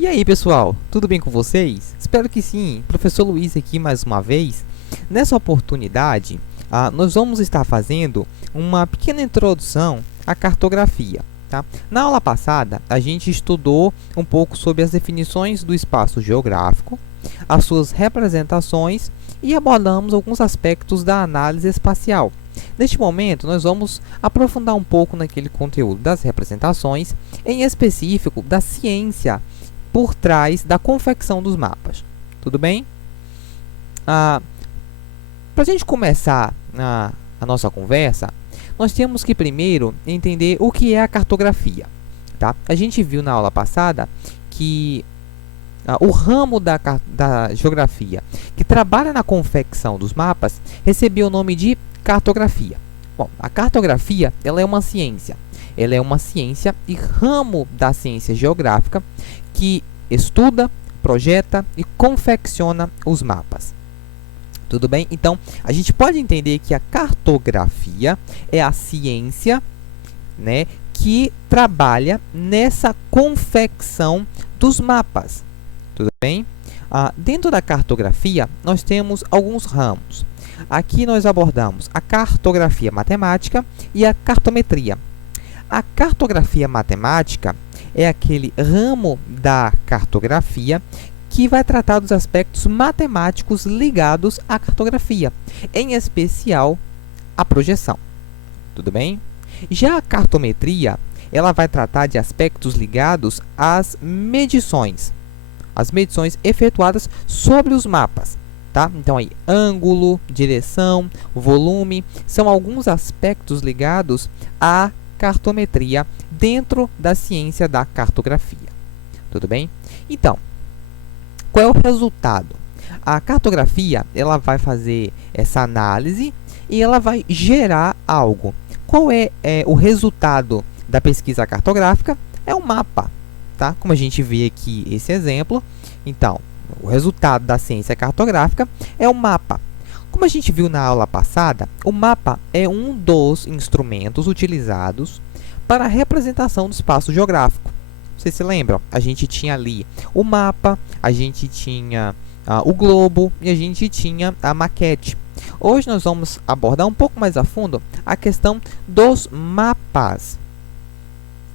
E aí, pessoal, tudo bem com vocês? Espero que sim. Professor Luiz aqui mais uma vez. Nessa oportunidade, nós vamos estar fazendo uma pequena introdução à cartografia. Tá? Na aula passada, a gente estudou um pouco sobre as definições do espaço geográfico, as suas representações e abordamos alguns aspectos da análise espacial. Neste momento, nós vamos aprofundar um pouco naquele conteúdo das representações, em específico da ciência por trás da confecção dos mapas. Tudo bem? Para a gente começar a nossa conversa, nós temos que primeiro entender o que é a cartografia. Tá? A gente viu na aula passada que o ramo da geografia que trabalha na confecção dos mapas recebeu o nome de cartografia. Bom, a cartografia ela é uma ciência. Ela é uma ciência e ramo da ciência geográfica que estuda, projeta e confecciona os mapas. Tudo bem? Então, a gente pode entender que a cartografia é a ciência, né, que trabalha nessa confecção dos mapas. Tudo bem? Dentro da cartografia, nós temos alguns ramos. Aqui nós abordamos a cartografia matemática e a cartometria. A cartografia matemática é aquele ramo da cartografia que vai tratar dos aspectos matemáticos ligados à cartografia, em especial a projeção. Tudo bem? Já a cartometria, ela vai tratar de aspectos ligados às medições efetuadas sobre os mapas. Tá? Então, aí, ângulo, direção, volume, são alguns aspectos ligados à cartometria dentro da ciência da cartografia. Tudo bem? Então, qual é o resultado? A cartografia ela vai fazer essa análise e ela vai gerar algo. Qual é o resultado da pesquisa cartográfica? É um mapa. Tá? Como a gente vê aqui esse exemplo. Então, o resultado da ciência cartográfica é o mapa. Como a gente viu na aula passada, o mapa é um dos instrumentos utilizados para a representação do espaço geográfico. Vocês se lembram? A gente tinha ali o mapa, a gente tinha o globo e a gente tinha a maquete. Hoje nós vamos abordar um pouco mais a fundo a questão dos mapas.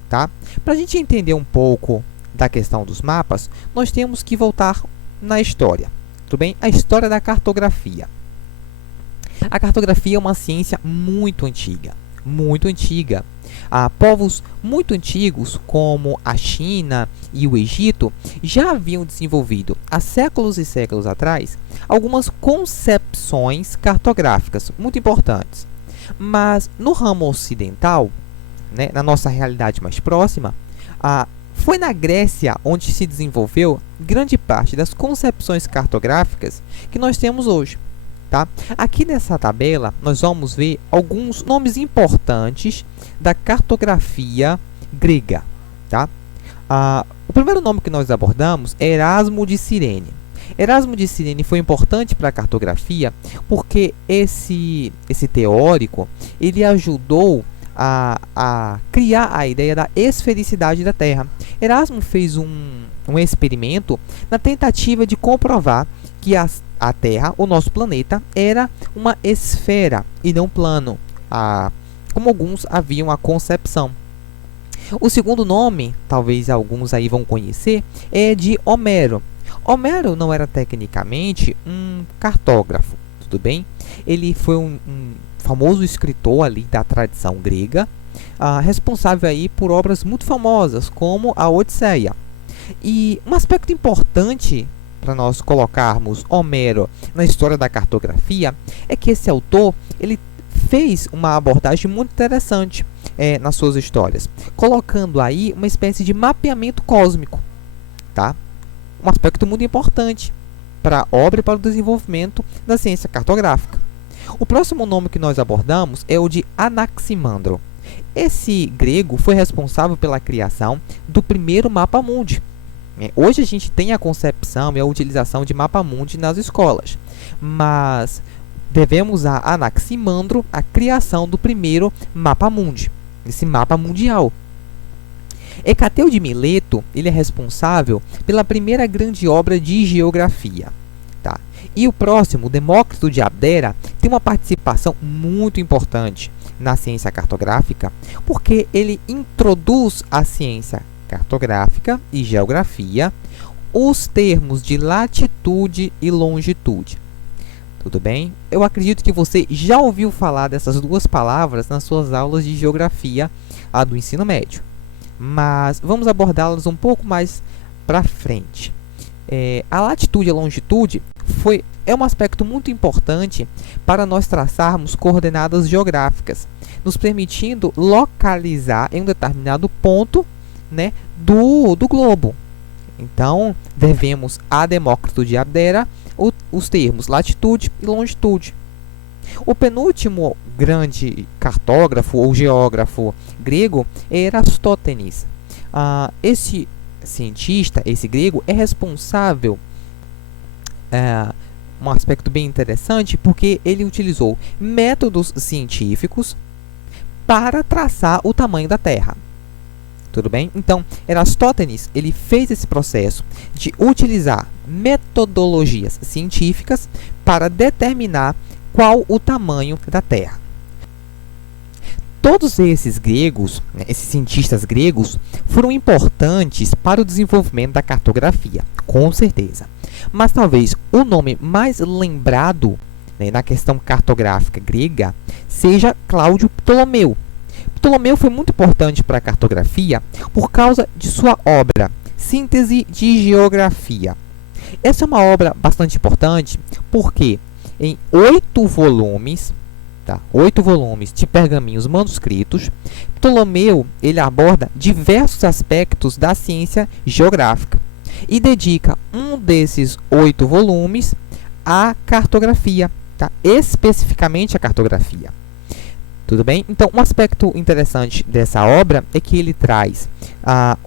Tá? Para a gente entender um pouco da questão dos mapas, nós temos que voltar na história. Tudo bem? A história da cartografia. A cartografia é uma ciência muito antiga. Muito antiga. Povos muito antigos, como a China e o Egito, já haviam desenvolvido, há séculos e séculos atrás, algumas concepções cartográficas muito importantes. Mas no ramo ocidental, né, na nossa realidade mais próxima, foi na Grécia onde se desenvolveu grande parte das concepções cartográficas que nós temos hoje. Tá? Aqui nessa tabela, nós vamos ver alguns nomes importantes da cartografia grega. Tá? O primeiro nome que nós abordamos é Erasmo de Cirene. Erasmo de Cirene foi importante para a cartografia porque esse teórico ele ajudou a criar a ideia da esfericidade da Terra. Erasmo fez um experimento na tentativa de comprovar que a Terra, o nosso planeta, era uma esfera e não plano, como alguns haviam a concepção. O segundo nome, talvez alguns aí vão conhecer, é de Homero. Homero não era tecnicamente um cartógrafo, tudo bem? Ele foi um famoso escritor ali da tradição grega, responsável aí por obras muito famosas, como a Odisseia. E um aspecto importante para nós colocarmos Homero na história da cartografia é que esse autor ele fez uma abordagem muito interessante nas suas histórias, colocando aí uma espécie de mapeamento cósmico, tá? Um aspecto muito importante para a obra e para o desenvolvimento da ciência cartográfica. O próximo nome que nós abordamos é o de Anaximandro. Esse grego foi responsável pela criação do primeiro mapa mundi. Hoje a gente tem a concepção e a utilização de mapa mundi nas escolas, mas devemos a Anaximandro a criação do primeiro mapa mundi, esse mapa mundial. Hecateu de Mileto, ele é responsável pela primeira grande obra de geografia. Tá? E o próximo, Demócrito de Abdera, tem uma participação muito importante na ciência cartográfica, porque ele introduz a ciência cartográfica e geografia, os termos de latitude e longitude. Tudo bem? Eu acredito que você já ouviu falar dessas duas palavras nas suas aulas de geografia do ensino médio, mas vamos abordá-las um pouco mais para frente. A latitude e a longitude é um aspecto muito importante para nós traçarmos coordenadas geográficas, nos permitindo localizar em um determinado ponto, né, do globo. Então, devemos a Demócrito de Abdera os termos latitude e longitude. O penúltimo grande cartógrafo ou geógrafo grego é Erastótenes. Esse cientista, esse grego, é responsável, um aspecto bem interessante, porque ele utilizou métodos científicos para traçar o tamanho da Terra. Tudo bem? Então, Erastótenes ele fez esse processo de utilizar metodologias científicas para determinar qual o tamanho da Terra. Todos esses gregos, esses cientistas gregos, foram importantes para o desenvolvimento da cartografia, com certeza. Mas talvez o nome mais lembrado, né, na questão cartográfica grega seja Cláudio Ptolomeu. Ptolomeu foi muito importante para a cartografia por causa de sua obra, Síntese de Geografia. Essa é uma obra bastante importante porque em 8 volumes, 8 volumes de pergaminhos manuscritos, Ptolomeu ele aborda diversos aspectos da ciência geográfica e dedica um desses 8 volumes à cartografia, especificamente à cartografia. Tudo bem? Então, um aspecto interessante dessa obra é que ele traz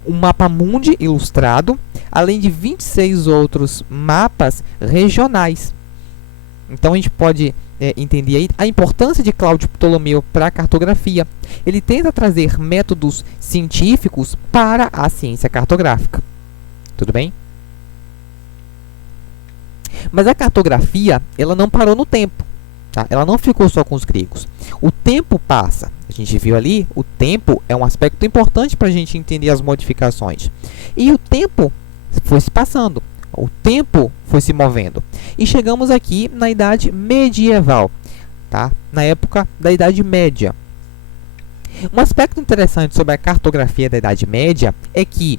um mapa mundi ilustrado, além de 26 outros mapas regionais. Então, a gente pode entender aí a importância de Cláudio Ptolomeu para a cartografia. Ele tenta trazer métodos científicos para a ciência cartográfica. Tudo bem? Mas a cartografia, ela não parou no tempo. Ela não ficou só com os gregos. O tempo passa. A gente viu ali, o tempo é um aspecto importante para a gente entender as modificações. E o tempo foi se passando. O tempo foi se movendo. E chegamos aqui na Idade Medieval, na época da Idade Média. Um aspecto interessante sobre a cartografia da Idade Média é que,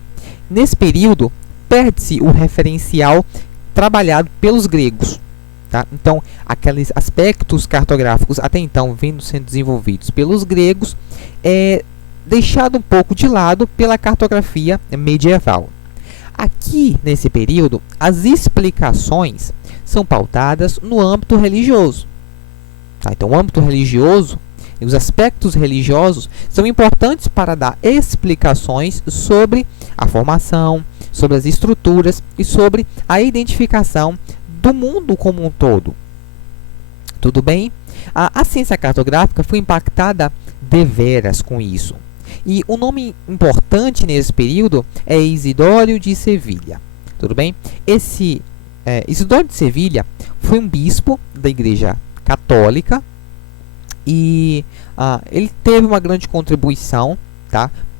nesse período, perde-se o referencial trabalhado pelos gregos. Então, aqueles aspectos cartográficos até então vindo sendo desenvolvidos pelos gregos é deixado um pouco de lado pela cartografia medieval. Aqui, nesse período, as explicações são pautadas no âmbito religioso. Então, o âmbito religioso e os aspectos religiosos são importantes para dar explicações sobre a formação, sobre as estruturas e sobre a identificação do mundo como um todo. Tudo bem? A ciência cartográfica foi impactada deveras com isso. E o nome importante nesse período é Isidório de Sevilha. Tudo bem? Isidório de Sevilha foi um bispo da Igreja Católica e ele teve uma grande contribuição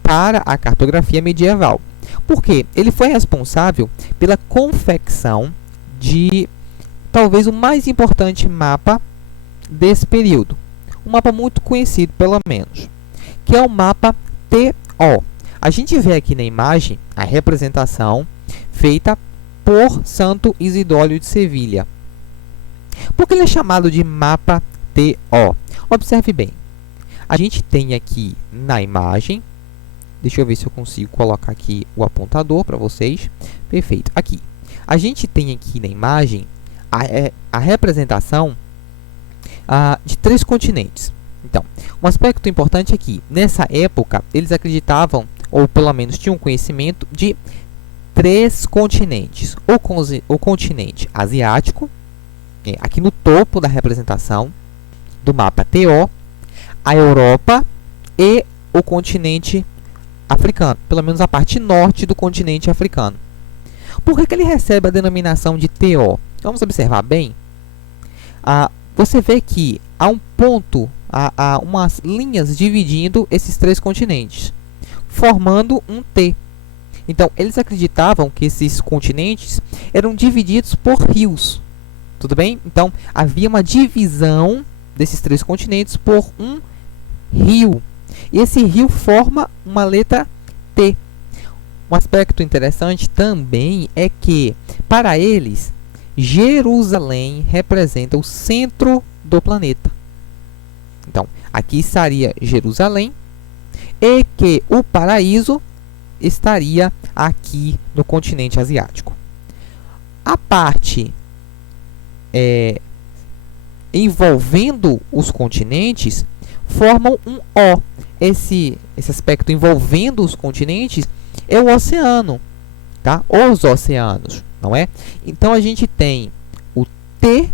para a cartografia medieval. Porque ele foi responsável pela confecção de talvez o mais importante mapa desse período, um mapa muito conhecido pelo menos, que é o mapa TO. A gente vê aqui na imagem a representação feita por Santo Isidório de Sevilha. Por que ele é chamado de mapa TO? Observe bem, a gente tem aqui na imagem, deixa eu ver se eu consigo colocar aqui o apontador para vocês, perfeito, aqui. A gente tem aqui na imagem a representação de 3 continentes. Então, um aspecto importante é que, nessa época, eles acreditavam, ou pelo menos tinham conhecimento, de 3 continentes. O continente asiático, aqui no topo da representação do mapa TO, a Europa e o continente africano, pelo menos a parte norte do continente africano. Por que ele recebe a denominação de TO? Vamos observar bem. Você vê que há um ponto, há umas linhas dividindo esses três continentes, formando um T. Então, eles acreditavam que esses continentes eram divididos por rios. Tudo bem? Então, havia uma divisão desses três continentes por um rio. E esse rio forma uma letra T. Um aspecto interessante também é que, para eles, Jerusalém representa o centro do planeta. Então, aqui estaria Jerusalém e que o paraíso estaria aqui no continente asiático. A parte envolvendo os continentes formam um O. Esse aspecto envolvendo os continentes é o oceano, tá? Os oceanos, não é? Então a gente tem o T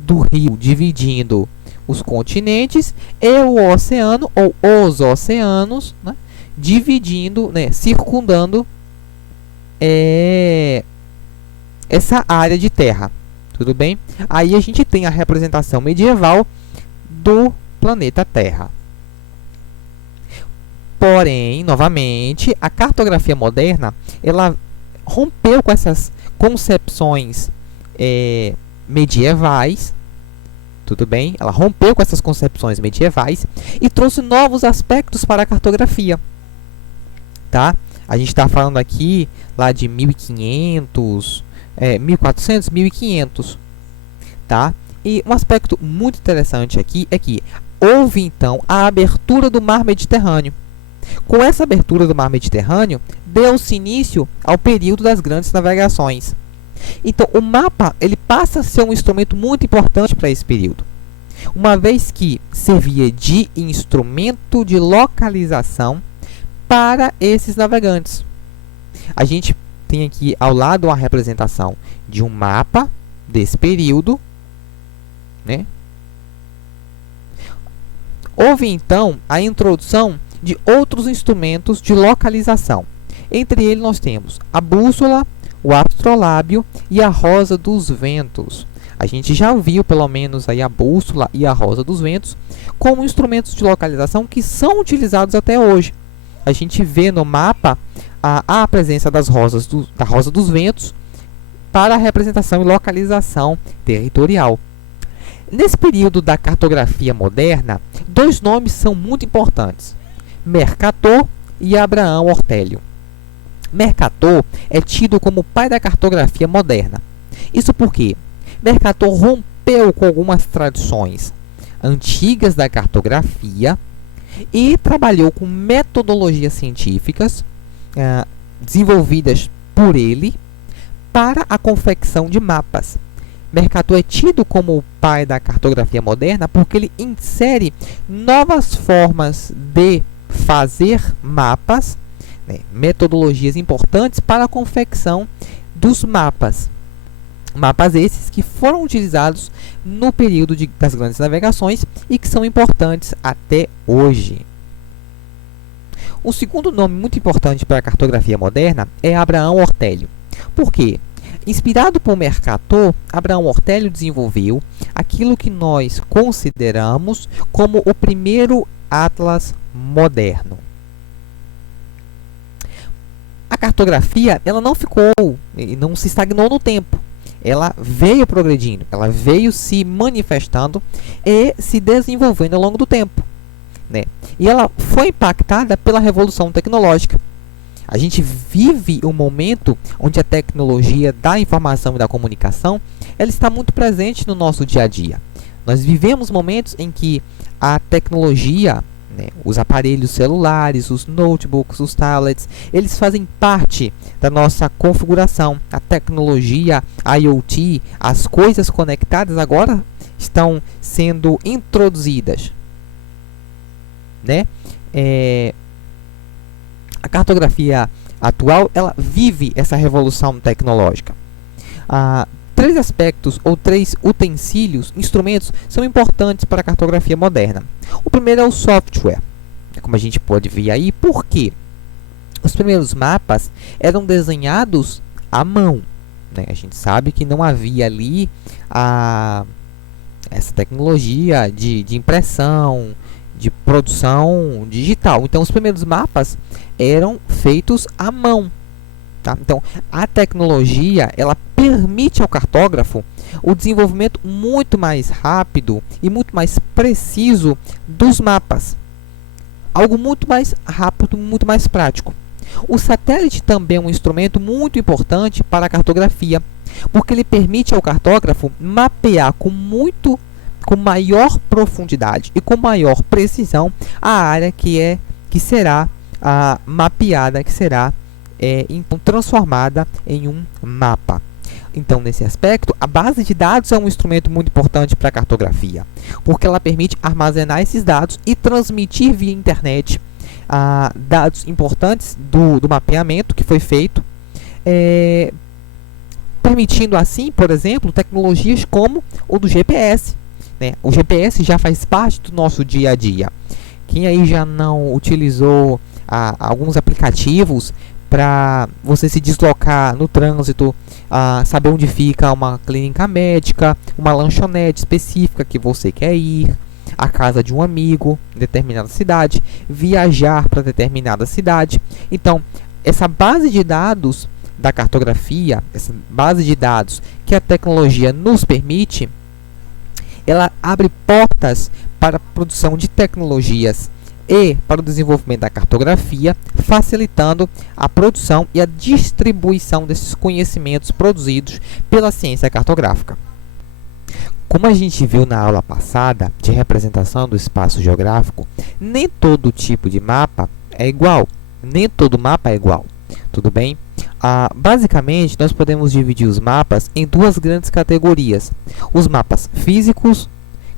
do rio dividindo os continentes e o oceano ou os oceanos, né? Dividindo, né? Circundando essa área de terra. Tudo bem? Aí a gente tem a representação medieval do planeta Terra. Porém, novamente, a cartografia moderna, ela rompeu com essas concepções medievais, tudo bem? Ela rompeu com essas concepções medievais e trouxe novos aspectos para a cartografia, tá? A gente está falando aqui lá de 1500, 1400, 1500, tá? E um aspecto muito interessante aqui é que houve, então, a abertura do Mar Mediterrâneo. Com essa abertura do Mar Mediterrâneo, deu-se início ao período das grandes navegações. Então, o mapa ele passa a ser um instrumento muito importante para esse período, uma vez que servia de instrumento de localização para esses navegantes. A gente tem aqui ao lado uma representação de um mapa desse período, né? Houve, então, a introdução de outros instrumentos de localização. Entre eles nós temos a bússola, o astrolábio e a rosa dos ventos. A gente já viu pelo menos aí a bússola e a rosa dos ventos como instrumentos de localização que são utilizados até hoje. A gente vê no mapa a presença da rosa dos ventos para a representação e localização territorial. Nesse período da cartografia moderna, dois nomes são muito importantes: Mercator e Abraão Ortélio. Mercator é tido como o pai da cartografia moderna. Isso porque Mercator rompeu com algumas tradições antigas da cartografia e trabalhou com metodologias científicas desenvolvidas por ele para a confecção de mapas. Mercator é tido como o pai da cartografia moderna porque ele insere novas formas de fazer mapas, né, metodologias importantes para a confecção dos mapas. Mapas esses que foram utilizados no período das grandes navegações e que são importantes até hoje. Um segundo nome muito importante para a cartografia moderna é Abraão Ortélio. Por quê? Inspirado por Mercator, Abraão Ortélio desenvolveu aquilo que nós consideramos como o primeiro atlas moderno. A cartografia ela não ficou e não se estagnou no tempo. Ela veio progredindo, ela veio se manifestando e se desenvolvendo ao longo do tempo, né? E ela foi impactada pela revolução tecnológica. A gente vive um momento onde a tecnologia da informação e da comunicação ela está muito presente no nosso dia a dia. Nós vivemos momentos em que a tecnologia, né, os aparelhos celulares, os notebooks, os tablets, eles fazem parte da nossa configuração. A tecnologia IoT, as coisas conectadas agora estão sendo introduzidas, né? A cartografia atual ela vive essa revolução tecnológica. Três aspectos ou três utensílios, instrumentos, são importantes para a cartografia moderna. O primeiro é o software, como a gente pode ver aí. Por quê? Os primeiros mapas eram desenhados à mão, né? A gente sabe que não havia ali essa tecnologia de impressão, de produção digital. Então, os primeiros mapas eram feitos à mão, tá? Então, a tecnologia ela permite ao cartógrafo o desenvolvimento muito mais rápido e muito mais preciso dos mapas. Algo muito mais rápido, muito mais prático. O satélite também é um instrumento muito importante para a cartografia, porque ele permite ao cartógrafo mapear com maior profundidade e com maior precisão a área que será mapeada, que será então transformada em um mapa. Então, nesse aspecto, a base de dados é um instrumento muito importante para a cartografia, porque ela permite armazenar esses dados e transmitir via internet dados importantes do mapeamento que foi feito, permitindo assim, por exemplo, tecnologias como o do GPS, né? O GPS já faz parte do nosso dia a dia. Quem aí já não utilizou alguns aplicativos para você se deslocar no trânsito, saber onde fica uma clínica médica, uma lanchonete específica que você quer ir, a casa de um amigo em determinada cidade, viajar para determinada cidade. Então, essa base de dados da cartografia, essa base de dados que a tecnologia nos permite, ela abre portas para a produção de tecnologias e para o desenvolvimento da cartografia, facilitando a produção e a distribuição desses conhecimentos produzidos pela ciência cartográfica. Como a gente viu na aula passada de representação do espaço geográfico, nem todo tipo de mapa é igual, nem todo mapa é igual, tudo bem? Basicamente, nós podemos dividir os mapas em duas grandes categorias. Os mapas físicos,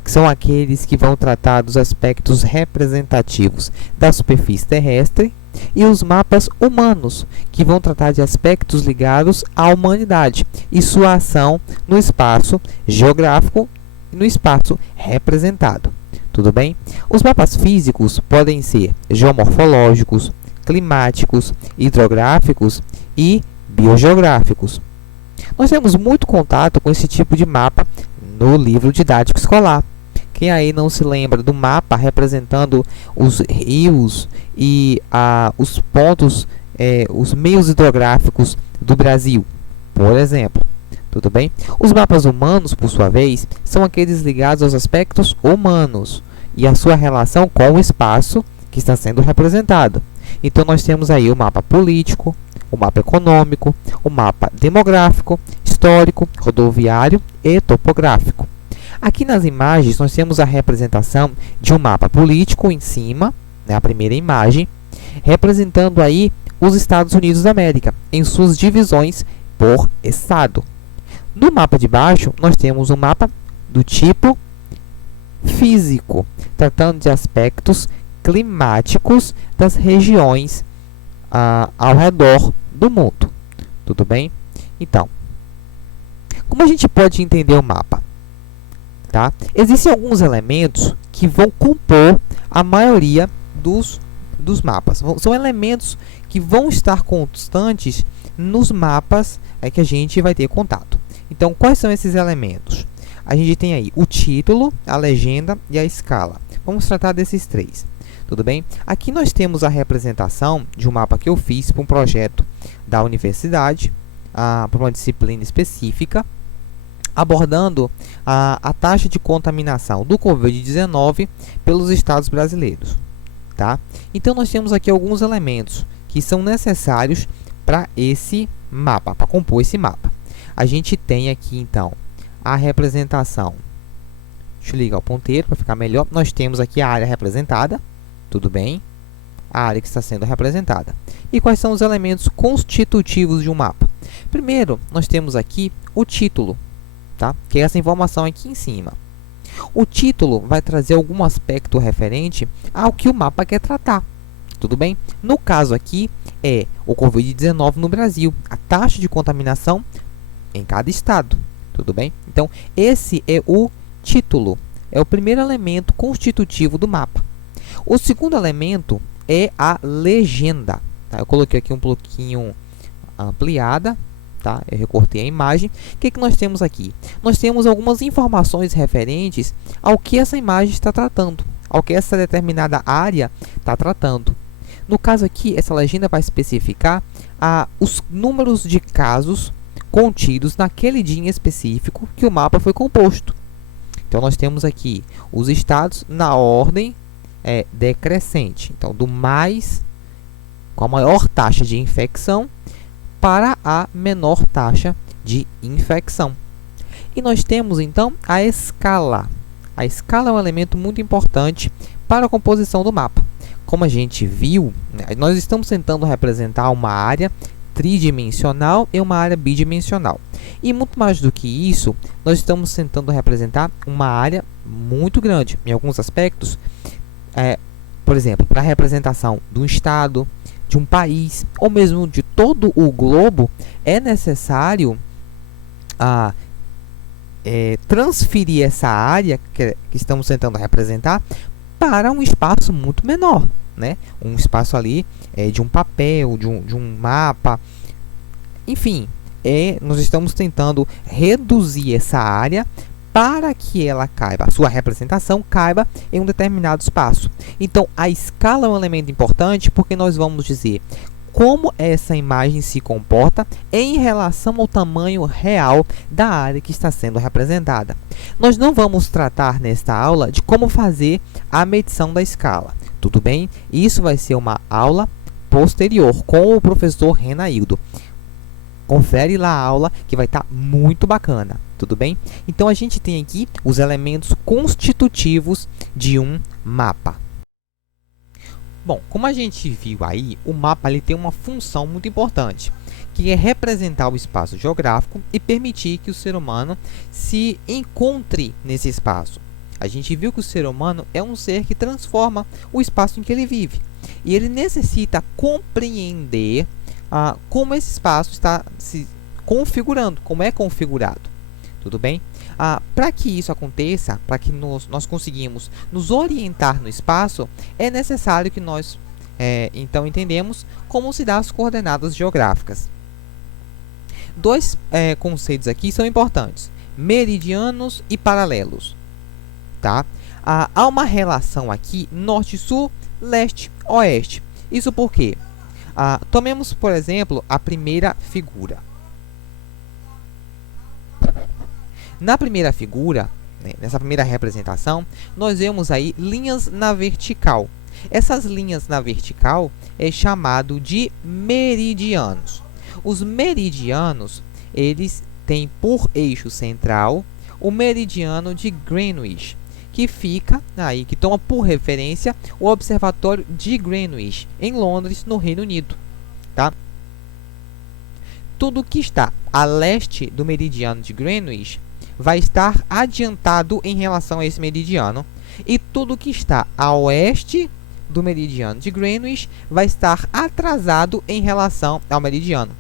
que são aqueles que vão tratar dos aspectos representativos da superfície terrestre, e os mapas humanos, que vão tratar de aspectos ligados à humanidade e sua ação no espaço geográfico e no espaço representado. Tudo bem? Os mapas físicos podem ser geomorfológicos, climáticos, hidrográficos e biogeográficos. Nós temos muito contato com esse tipo de mapa no livro didático escolar. Quem aí não se lembra do mapa representando os rios e os pontos, os meios hidrográficos do Brasil, por exemplo? Tudo bem? Os mapas humanos, por sua vez, são aqueles ligados aos aspectos humanos e a sua relação com o espaço que está sendo representado. Então, nós temos aí o mapa político, o mapa econômico, o mapa demográfico, histórico, rodoviário e topográfico. Aqui nas imagens, nós temos a representação de um mapa político em cima, né, a primeira imagem, representando aí os Estados Unidos da América, em suas divisões por estado. No mapa de baixo, nós temos um mapa do tipo físico, tratando de aspectos climáticos das regiões ao redor do mundo. Tudo bem? Então, como a gente pode entender o mapa? Tá? Existem alguns elementos que vão compor a maioria dos mapas. São elementos que vão estar constantes nos mapas que a gente vai ter contato. Então, quais são esses elementos? A gente tem aí o título, a legenda e a escala. Vamos tratar desses três. Tudo bem? Aqui nós temos a representação de um mapa que eu fiz para um projeto da universidade, para uma disciplina específica, abordando a taxa de contaminação do Covid-19 pelos estados brasileiros. Tá? Então, nós temos aqui alguns elementos que são necessários para esse mapa, para compor esse mapa. A gente tem aqui, então, a representação. Deixa eu ligar o ponteiro para ficar melhor. Nós temos aqui a área representada, tudo bem? A área que está sendo representada. E quais são os elementos constitutivos de um mapa? Primeiro, nós temos aqui o título, tá? Que é essa informação aqui em cima. O título vai trazer algum aspecto referente ao que o mapa quer tratar. Tudo bem? No caso aqui, é o Covid-19 no Brasil, a taxa de contaminação em cada estado. Tudo bem? Então, esse é o título. É o primeiro elemento constitutivo do mapa. O segundo elemento é a legenda. tá? Eu coloquei aqui um pouquinho ampliada, tá? Eu recortei a imagem. O que nós temos aqui? Nós temos algumas informações referentes ao que essa imagem está tratando, ao que essa determinada área está tratando. No caso aqui, essa legenda vai especificar os números de casos contidos naquele dia em específico que o mapa foi composto. Então, nós temos aqui os estados na ordem decrescente. Então, com a maior taxa de infecção para a menor taxa de infecção. E nós temos, então, a escala. A escala é um elemento muito importante para a composição do mapa. Como a gente viu, nós estamos tentando representar uma área tridimensional e uma área bidimensional. E muito mais do que isso, nós estamos tentando representar uma área muito grande. Em alguns aspectos, por exemplo, para a representação de um estado, de um país, ou mesmo de todo o globo, é necessário transferir essa área que estamos tentando representar para um espaço muito menor, né? Um espaço ali de um papel, de um mapa, enfim, nós estamos tentando reduzir essa área para que ela caiba, a sua representação caiba em um determinado espaço. Então, a escala é um elemento importante porque nós vamos dizer como essa imagem se comporta em relação ao tamanho real da área que está sendo representada. Nós não vamos tratar nesta aula de como fazer a medição da escala, tudo bem? Isso vai ser uma aula posterior com o professor Renaildo. Confere lá a aula que vai estar muito bacana, tudo bem? Então, a gente tem aqui os elementos constitutivos de um mapa. Bom, como a gente viu aí, o mapa ele tem uma função muito importante, que é representar o espaço geográfico e permitir que o ser humano se encontre nesse espaço. A gente viu que o ser humano é um ser que transforma o espaço em que ele vive. E ele necessita compreender como esse espaço está se configurando, como é configurado. Tudo bem? Para que isso aconteça, para que nós conseguimos nos orientar no espaço, é necessário que nós, então, entendemos como se dá as coordenadas geográficas. Dois conceitos aqui são importantes: meridianos e paralelos. Tá? Há uma relação aqui norte-sul, leste-oeste. Isso por quê? Tomemos, por exemplo, a primeira figura. Na primeira figura, nessa primeira representação, nós vemos aí linhas na vertical. Essas linhas na vertical é chamado de meridianos. Os meridianos, eles têm por eixo central o meridiano de Greenwich, que fica aí, que toma por referência o Observatório de Greenwich, em Londres, no Reino Unido, tá? Tudo que está a leste do meridiano de Greenwich vai estar adiantado em relação a esse meridiano, e tudo que está a oeste do meridiano de Greenwich vai estar atrasado em relação ao meridiano.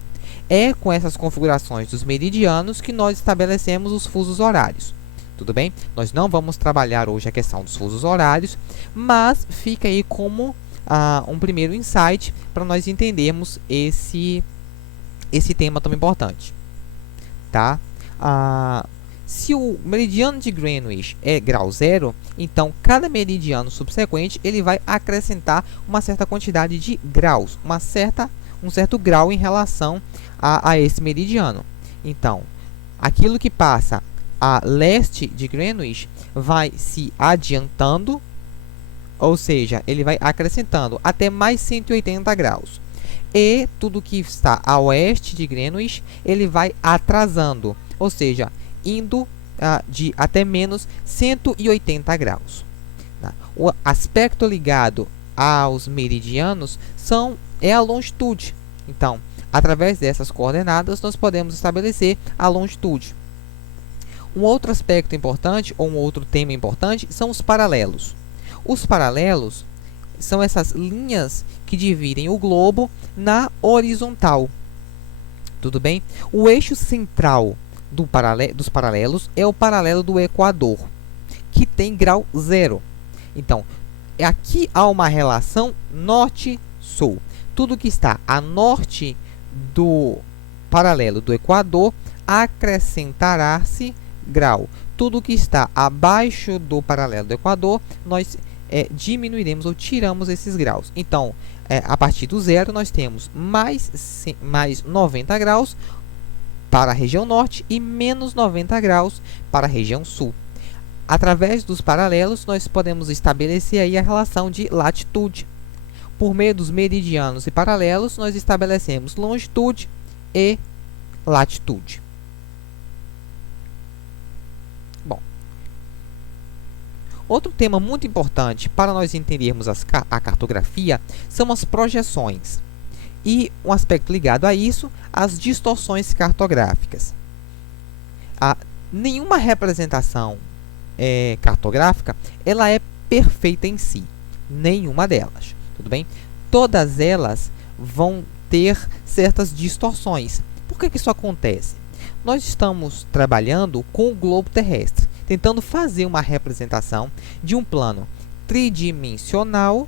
É com essas configurações dos meridianos que nós estabelecemos os fusos horários. Tudo bem? Nós não vamos trabalhar hoje a questão dos fusos horários, mas fica aí como um primeiro insight para nós entendermos esse tema tão importante. Tá? Se o meridiano de Greenwich é grau zero, então cada meridiano subsequente ele vai acrescentar uma certa quantidade de graus, um certo grau em relação a esse meridiano. Então, aquilo que passa a leste de Greenwich vai se adiantando, ou seja, ele vai acrescentando até mais 180 graus. E tudo que está a oeste de Greenwich, ele vai atrasando, ou seja, indo de até menos 180 graus. O aspecto ligado aos meridianos é a longitude. Então, através dessas coordenadas, nós podemos estabelecer a longitude. Um outro aspecto importante, ou um outro tema importante, são os paralelos. Os paralelos são essas linhas que dividem o globo na horizontal. Tudo bem? O eixo central dos paralelos é o paralelo do Equador, que tem grau zero. Então, aqui há uma relação norte-sul. tudo que está a norte do paralelo do Equador acrescentará-se grau. Tudo que está abaixo do paralelo do Equador, nós diminuiremos ou tiramos esses graus. Então, a partir do zero, nós temos mais 90 graus para a região norte e menos 90 graus para a região sul. Através dos paralelos, nós podemos estabelecer aí a relação de latitude. Por meio dos meridianos e paralelos, nós estabelecemos longitude e latitude. Bom, outro tema muito importante para nós entendermos a cartografia são as projeções. E um aspecto ligado a isso, as distorções cartográficas. Nenhuma representação cartográfica ela é perfeita em si. Nenhuma delas. Tudo bem? Todas elas vão ter certas distorções. Por que isso acontece? Nós estamos trabalhando com o globo terrestre, tentando fazer uma representação de um plano tridimensional,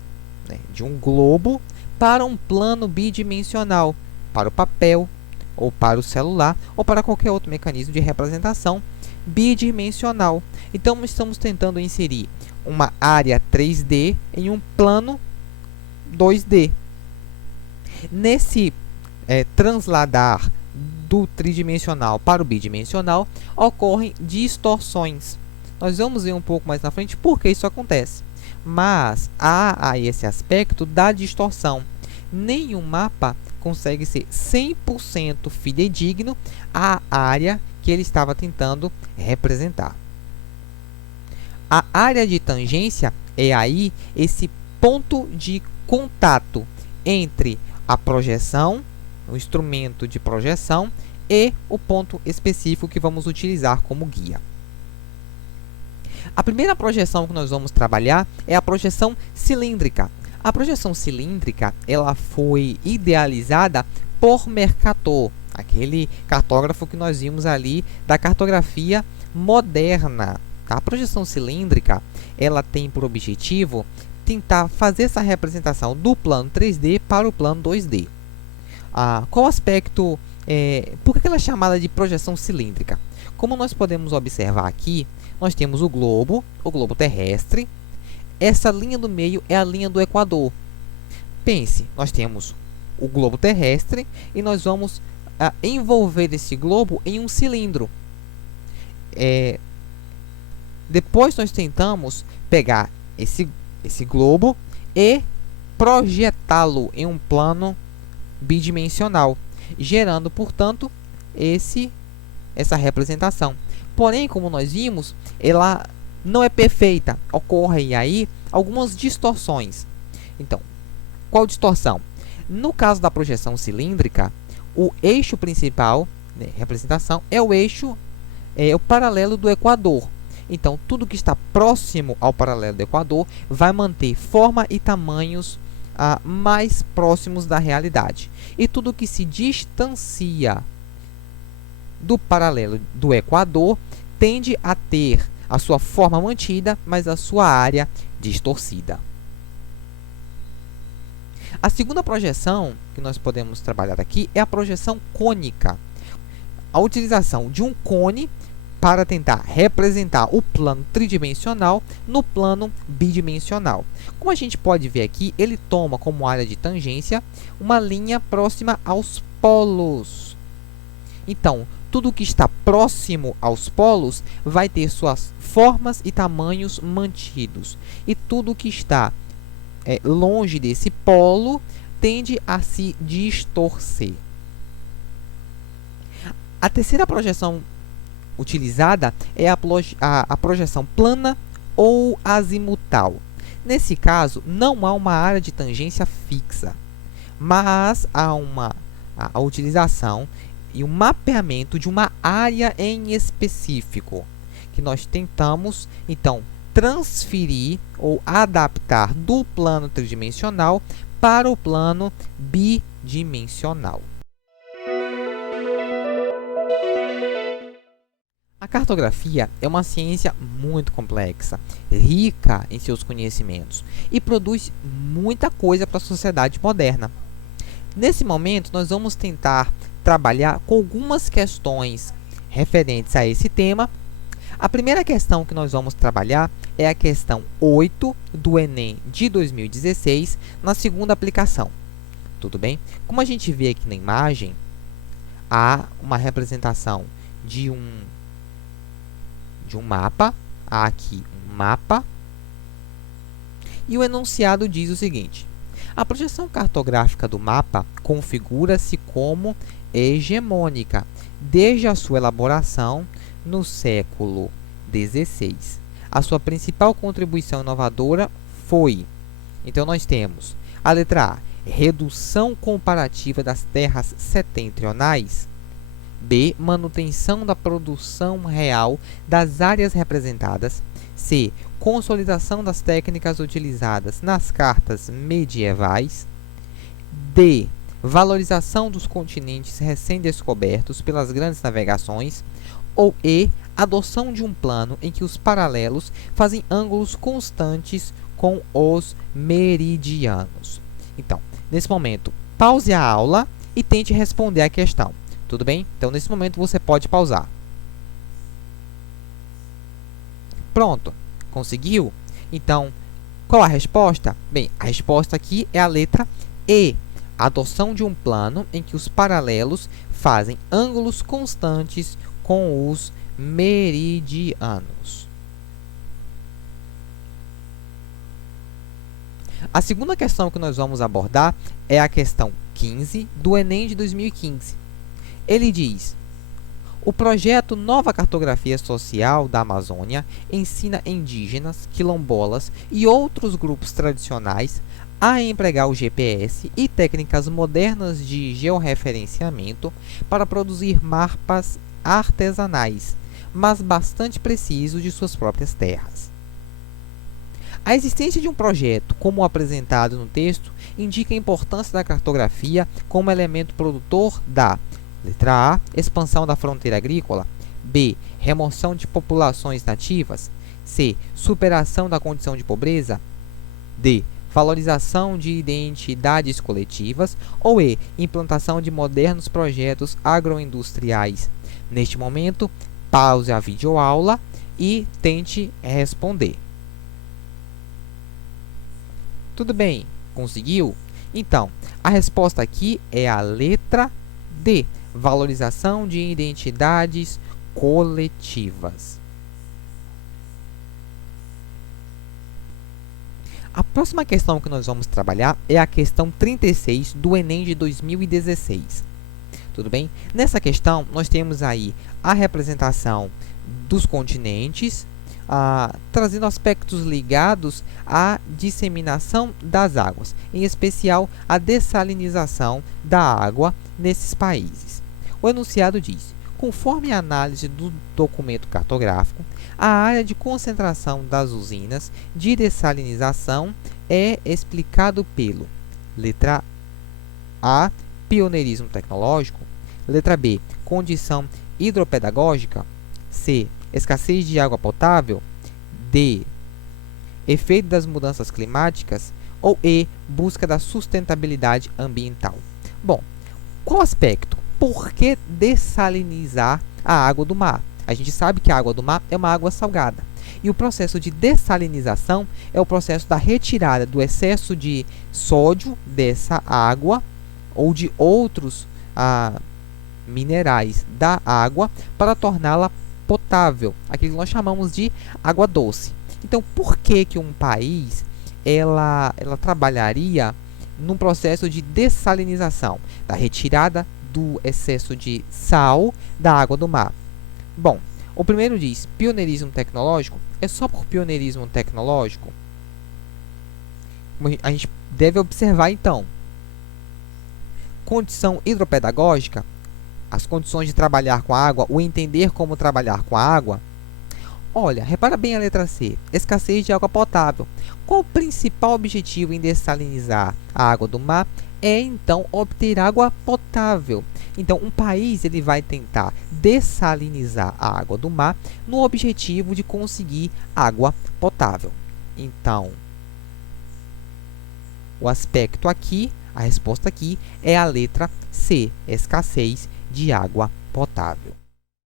né, de um globo, para um plano bidimensional, para o papel, ou para o celular, ou para qualquer outro mecanismo de representação bidimensional. Então, estamos tentando inserir uma área 3D em um plano 2D. Nesse transladar do tridimensional para o bidimensional, ocorrem distorções. Nós vamos ver um pouco mais na frente por que isso acontece. Mas há esse aspecto da distorção. Nenhum mapa consegue ser 100% fidedigno à área que ele estava tentando representar. A área de tangência é aí esse ponto de contato entre a projeção, o instrumento de projeção, e o ponto específico que vamos utilizar como guia. A primeira projeção que nós vamos trabalhar é a projeção cilíndrica. A projeção cilíndrica ela foi idealizada por Mercator, aquele cartógrafo que nós vimos ali da cartografia moderna. A projeção cilíndrica ela tem por objetivo tentar fazer essa representação do plano 3D para o plano 2D. Qual aspecto? Por que ela é chamada de projeção cilíndrica? Como nós podemos observar aqui, nós temos o globo terrestre. Essa linha do meio é a linha do Equador. Pense, nós temos o globo terrestre e nós vamos envolver esse globo em um cilindro. Depois nós tentamos pegar esse globo e projetá-lo em um plano bidimensional, gerando, portanto, essa representação. Porém, como nós vimos, ela não é perfeita. Ocorrem aí algumas distorções. Então, qual distorção? No caso da projeção cilíndrica, o eixo principal, né, representação, é o paralelo do Equador. Então, tudo que está próximo ao paralelo do Equador vai manter forma e tamanhos mais próximos da realidade. E tudo que se distancia do paralelo do Equador tende a ter a sua forma mantida, mas a sua área distorcida. A segunda projeção que nós podemos trabalhar aqui é a projeção cônica. A utilização de um cone para tentar representar o plano tridimensional no plano bidimensional. Como a gente pode ver aqui, ele toma como área de tangência uma linha próxima aos polos. Então, tudo que está próximo aos polos vai ter suas formas e tamanhos mantidos. E tudo que está longe desse polo tende a se distorcer. A terceira projeção utilizada é a projeção plana ou azimutal. Nesse caso, não há uma área de tangência fixa, mas há a utilização e o mapeamento de uma área em específico, que nós tentamos, então, transferir ou adaptar do plano tridimensional para o plano bidimensional. A cartografia é uma ciência muito complexa, rica em seus conhecimentos e produz muita coisa para a sociedade moderna. Nesse momento, nós vamos tentar trabalhar com algumas questões referentes a esse tema. A primeira questão que nós vamos trabalhar é a questão 8 do Enem de 2016, na segunda aplicação. Tudo bem? Como a gente vê aqui na imagem, há uma representação de um mapa. Há aqui um mapa. E o enunciado diz o seguinte: a projeção cartográfica do mapa configura-se como hegemônica desde a sua elaboração no século XVI. A sua principal contribuição inovadora foi... Então, nós temos a letra A, redução comparativa das terras setentrionais. B, manutenção da produção real das áreas representadas. C, consolidação das técnicas utilizadas nas cartas medievais. D, valorização dos continentes recém-descobertos pelas grandes navegações. Ou E, adoção de um plano em que os paralelos fazem ângulos constantes com os meridianos. Então, nesse momento, pause a aula e tente responder a questão. Tudo bem? Então, nesse momento, você pode pausar. Pronto. Conseguiu? Então, qual a resposta? Bem, a resposta aqui é a letra E. A adoção de um plano em que os paralelos fazem ângulos constantes com os meridianos. A segunda questão que nós vamos abordar é a questão 15 do Enem de 2015. Ele diz: o projeto Nova Cartografia Social da Amazônia ensina indígenas, quilombolas e outros grupos tradicionais a empregar o GPS e técnicas modernas de georreferenciamento para produzir mapas artesanais, mas bastante precisos de suas próprias terras. A existência de um projeto, como apresentado no texto, indica a importância da cartografia como elemento produtor da letra A, expansão da fronteira agrícola. B, remoção de populações nativas. C, superação da condição de pobreza. D, valorização de identidades coletivas. Ou E, implantação de modernos projetos agroindustriais. Neste momento, pause a videoaula e tente responder. Tudo bem? Conseguiu? Então, a resposta aqui é a letra D, valorização de identidades coletivas. A próxima questão que nós vamos trabalhar é a questão 36 do Enem de 2016. Tudo bem? Nessa questão, nós temos aí a representação dos continentes, trazendo aspectos ligados à disseminação das águas, em especial a dessalinização da água nesses países. O enunciado diz: conforme a análise do documento cartográfico, a área de concentração das usinas de dessalinização é explicado pelo letra A, pioneirismo tecnológico. Letra B, condição hidropedagógica. C, escassez de água potável. D, efeito das mudanças climáticas. Ou E, busca da sustentabilidade ambiental. Bom, qual aspecto? Por que dessalinizar a água do mar? A gente sabe que a água do mar é uma água salgada. E o processo de dessalinização é o processo da retirada do excesso de sódio dessa água ou de outros minerais da água para torná-la potável, aquilo que nós chamamos de água doce. Então, por que um país ela trabalharia num processo de dessalinização, da retirada do excesso de sal da água do mar? Bom, o primeiro diz pioneirismo tecnológico. É só por pioneirismo tecnológico? A gente deve observar, então, condição hidropedagógica, as condições de trabalhar com a água, o entender como trabalhar com a água. Olha, repara bem a letra C, escassez de água potável. Qual o principal objetivo em dessalinizar a água do mar? É, então, obter água potável. Então, um país ele vai tentar dessalinizar a água do mar no objetivo de conseguir água potável. Então, o aspecto aqui, A resposta aqui é a letra C, escassez de água potável.